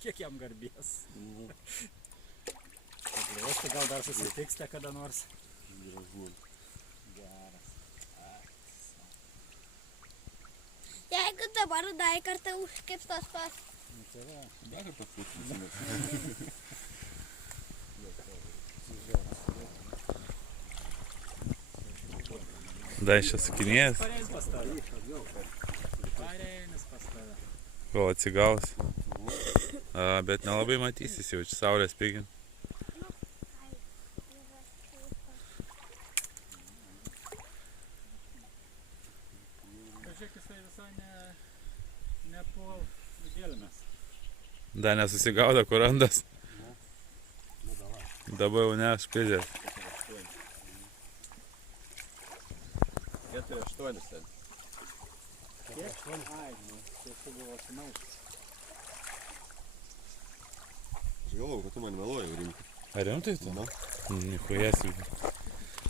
Kiek jam garbės. Gal dar susitiksite kada nors. Geras. Jeigu dabar dar kartą užkips tas pas. Dar kartą futbolės. Dar čia sukinėjęs. Pareis pas tave. Pareinis pas tave. Gal atsigaus. Bet nelabai matysis jau, čia saulės spigin. Pažiūrėk, jisai visai ne po gelmes. Dar nesusigaudo, kur randas. Dabar jau ne, aš pidės. 4-8 ten. Kiek? Ai, tai buvo sumaištas. Aš galvoju, kad tu man meluoji rimtai. Ar rimtai tu? Na. Nichujas.